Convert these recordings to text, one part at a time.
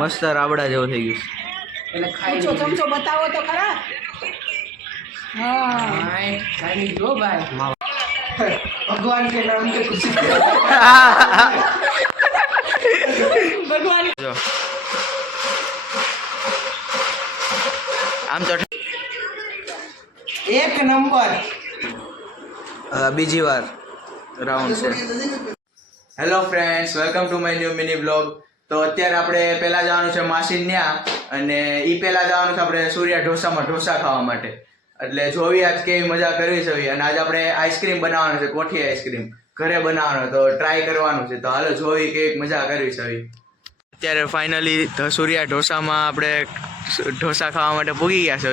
મસ્ત રાબડા જેવું થઈ ગયું. એટલે ખાઈ ચમચો બતાવો તો ખરા. હા ખાઈ જો ભાઈ ભગવાન કે નામ पे खुशी भगवान જો આમ તો एक नंबर બીજી વાર રાઉન્ડ છે. Hello friends, welcome to my new mini blog. તો અત્યારે આપણે પહેલા જવાનું છે માસી ન્યા, અને એ પહેલા જવાનું છે આપણે સૂર્યા ઢોસામાં ઢોસા ખાવા માટે. એટલે જોવી આજ કેવી મજા કરવી છે. અને આજે આપણે આઈસ્ક્રીમ બનાવવાનું છે, કોઠી આઈસ્ક્રીમ ઘરે બનાવવાનો, તો ટ્રાય કરવાનું છે. તો હાલો જોવી કેવી મજા કરવી છે. અત્યારે ફાઇનલી સૂર્યા ઢોસામાં આપણે ઢોસા ખાવા માટે પૂગી ગયા છે.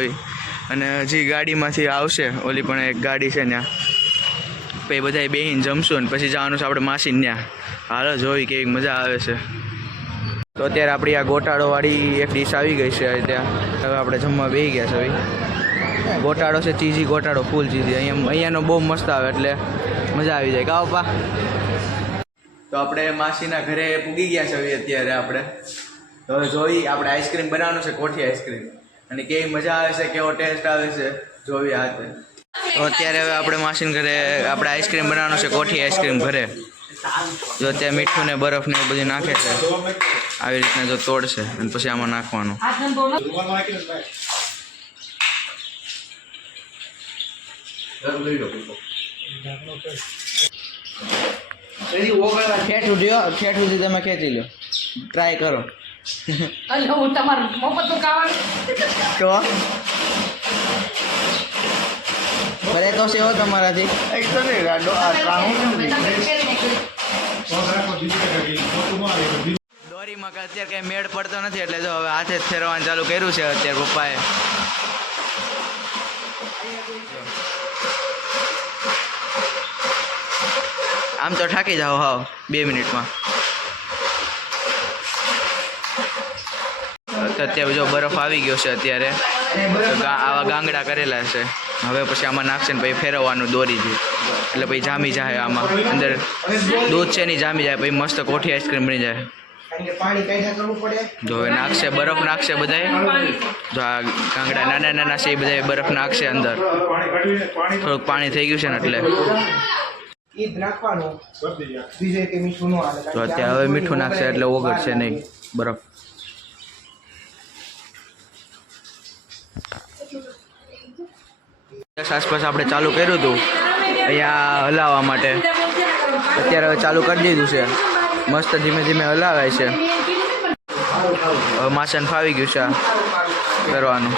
અને હજી ગાડીમાંથી આવશે, ઓલી પણ એક ગાડી છે ત્યાં, પછી બધા બેહીને જમશું ને પછી જવાનું છે આપણે માસી ત્યાં. હાલો જોઈ કેવી મજા આવે છે. તો અત્યારે આપણી આ ગોટાળોવાળી એક ડીશ આવી ગઈ છે ત્યાં. હવે આપણે જમવા બેસી ગયા છે. ગોટાળો છે, ચીઝી ગોટાળો, ફૂલ ચીઝી. અહીંયાનો બહુ મસ્ત આવે એટલે મજા આવી જાય. કાવ પા. તો આપણે માસીના ઘરે પૂગી ગયા છે અત્યારે આપણે. તો હવે જોઈ આપણે આઈસ્ક્રીમ બનાવવાનું છે, કોઠી આઈસ્ક્રીમ, અને કેવી મજા આવે છે, કેવો ટેસ્ટ આવે છે જોવી હાથે. તો અત્યારે હવે આપણે માસીના ઘરે આપણે આઈસ્ક્રીમ બનાવવાનું છે, કોઠી આઈસ્ક્રીમ ઘરે. જો અત્યારે મીઠું ને બરફ ને બધું નાખે છે આવી રીતના, જો તોડશે અને પછી આમાં નાખવાનું. ઠેઠ સુધી તમે ખેંચી લો, ટ્રાય કરો. હું તમારું મફત ખાવાનું તો ભલે તો સેવો તમારાથી. દોરીમાં અત્યારે કઈ મેળ પડતો નથી, એટલે જો હવે હાથે જ ફેરવાનું ચાલુ કર્યું છે અત્યારે પપ્પાએ. આમ તો થાકી જાઓ હાવ 2 મિનિટમાં. અત્યારે જો બરફ આવી ગયો છે અત્યારે, આવા ગાંગડા કરેલા છે. હવે પછી આમાં નાખશે ને પછી ફેરવવાનું દોરીથી, એટલે પછી જામી જાય. આમાં અંદર દૂધ છે ને જામી જાય, પછી મસ્ત કોઠી આઈસ્ક્રીમ બની જાય. જો હવે નાખશે, બરફ નાખશે બધાય. જો આ ગાંગડા નાના નાના છે એ બધા બરફ નાખશે અંદર. થોડુંક પાણી થઈ ગયું છે ને એટલે. તો અત્યારે હવે મીઠું નાખશે એટલે ઓગળશે નહીં બરફ. આસપાસ આપણે ચાલુ કર્યું હતું અહીંયા હલાવવા માટે. અત્યારે હવે ચાલુ કરી દીધું છે, મસ્ત ધીમે ધીમે હલાવાય છે. હવે માસન ફાવી ગયું છે કરવાનું.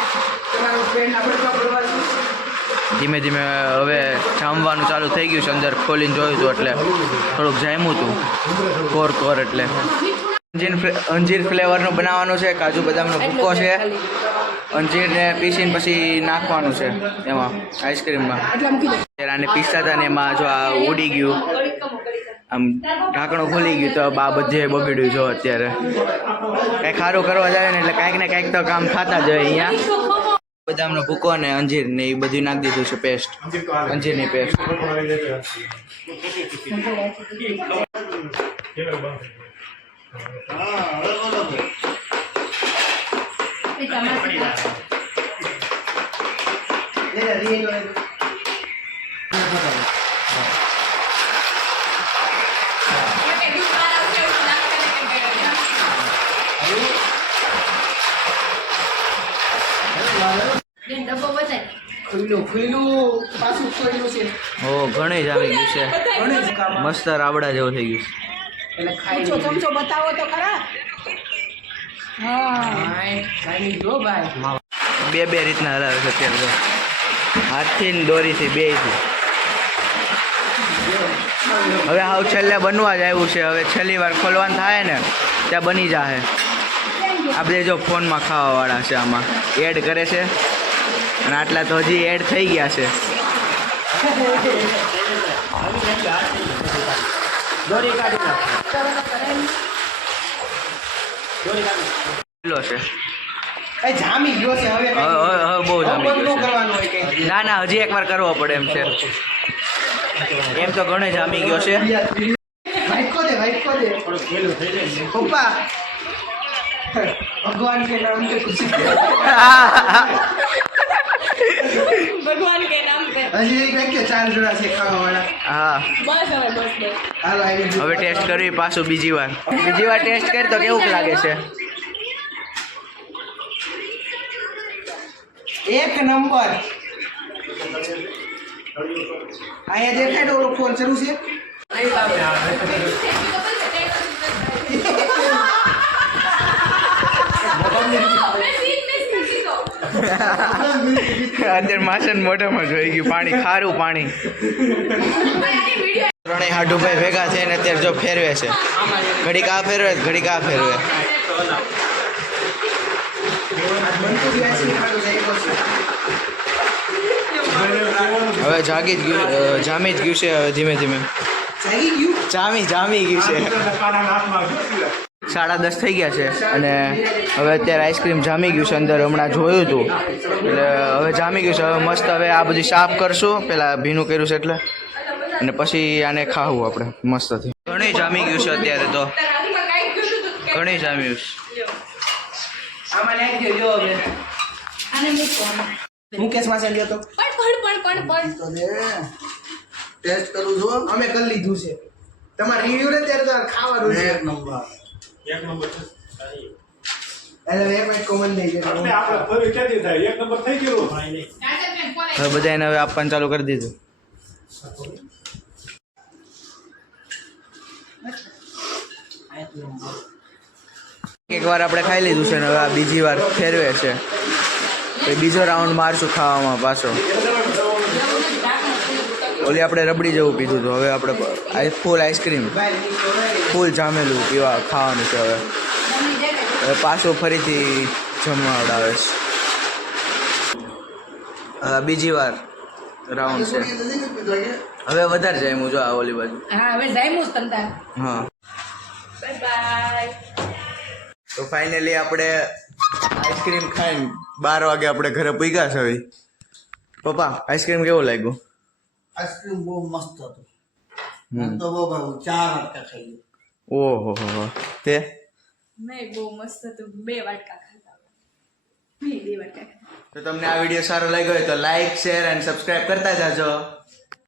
ધીમે ધીમે હવે જામવાનું ચાલુ થઈ ગયું છે. અંદર ખોલીને જોયું હતું એટલે થોડુંક જામ્યું હતું કોર એટલે. અંજીર ફ્લેવરનું બનાવવાનું છે, કાજુ બદામનો ભૂક્કો છે. અંજીરને પીસીને પછી નાખવાનું છે એમાં આઈસ્ક્રીમમાં. આને પીસતા હતા ને એમાં જો આ ઉડી ગયું, આમ ઢાંકણું ખુલી ગયું, તો આ બધે બગડ્યું. જો અત્યારે કંઈક સારું કરવા જાય ને એટલે કાંઈક ને કાંઈક તો કામ થતા જ હોય. અહીંયા બદામનો ભૂકો ને અંજીર ને એ બધું નાખી દીધું છે, પેસ્ટ, અંજીરની પેસ્ટ. ઓ ઘણી જ આવી ગયું છે, મસ્ત રાબડા જેવું થઈ ગયું. એટલે ખાઈ ચમચો બતાવો તો ખરા. હા ખાઈ જો ભાઈ બે રીતના હલાવે છે અત્યારે. હાથથી ને દોરીથી બેયથી. હવે હાવ છેલ્લે બનવા જ આવ્યું છે. હવે છેલ્લી વાર ખોલવાનું થાય ને ત્યાં બની જાય. આ બધે જો ફોનમાં ખાવાવાળા છે, આમાં એડ કરે છે, અને આટલા તો હજી એડ થઈ ગયા છે. જામી ગયો છે હવે બહુ જામી ગયો છે. ના હજી એકવાર કરવો પડે એમ છે. એમ તો ઘણો જામી ગયો છે. પપ્પા भगवान के नाम पे कुछ ભગવાન કે નામ पे હજી એક વાક્ય ચાર જણા છે ખાવા વાળા હા બસ હવે બસ બસ હાલો આવી ગયું. હવે ટેસ્ટ કરવી પાછું બીજી વાર ટેસ્ટ કરી તો કેવું લાગે છે એક નંબર અહીંયા દેખાય તો ઓલો ફોન શરૂ છે અત્યારે માસન મોઢામાં જોઈ ગયું પાણી ખારું પાણી ત્રણેય હાડુભાઈ ભેગા થઈને અત્યારે જો ફેરવે છે ઘડીક આ ફેરવે ઘડીક આ ફેરવે મંચુરિયન આઈસ્ક્રીમ ખાધું છે, એક વસ્તુ. હવે જામી જ ગયું છે હવે ધીમે ધીમે જાગી ગયું જામી ગયું છે 10:30 થઈ ગયા છે અને હવે અત્યારે આઈસ્ક્રીમ જામી ગયું છે અંદર હમણાં જોયું હતું એટલે હવે જામી ગયું છે હવે મસ્ત હવે આ બધી સાફ કરશું પેલા ભીનું કર્યું છે એટલે અને પછી આને ખાવું આપણે મસ્તથી ઘણી જામી ગયું છે અત્યારે તો ઘણી જામ્યું છે આમાં નાખી દેજો હવે આને મૂકો મુકેશ માસે લ્યો તો પણ તો દે ટેસ્ટ કરું છો અમે કરી લીધું છે તમારે રિવ્યુ ને ત્યારે તો ખાવાનું છે એક નંબર એટલે એક મિનિટ કોમન નહીં છે હવે બધાને હવે આપવાનું ચાલુ કરી દીધું એક વાર આપણે ખાઈ લીધું છે ને હવે આ બીજી વાર ફેરવે છે પછી બીજો રાઉન્ડ મારશું ખાવામાં પાછો ઓલી આપણે રબડી જેવું પીધું હતું હવે આપણે ફૂલ આઈસ્ક્રીમ ફૂલ જામેલું પીવા ખાવાનું છે હવે પાછું ફરીથી જમવાવડાવે છે બીજી વાર રાઉન્ડ છે હવે વધારે જાય હું જો આ ઓલી બાજુ હા હવે જાયમુસ તમતાર હા બાય બાય તો ફાઇનલી આપણે આઈસ્ક્રીમ ખાઈને 12 વાગે આપણે ઘરે પૂગ્યા છે હવે પપ્પા આઈસ્ક્રીમ કેવું લાગ્યું આઈસ્ક્રીમ બહુ મસ્ત હતું મને તો બહુ ભાવ્યું 4 વાટકા ખાઈ ગયો ઓહો હો તે નહીં બહુ મસ્ત હતું 2 વાટકા ખાધા નહીં 2 વાટકા ખાધા તો તમને આ વિડીયો સારો લાગ્યો હોય તો લાઈક શેર અને સબસ્ક્રાઇબ કરતા જાજો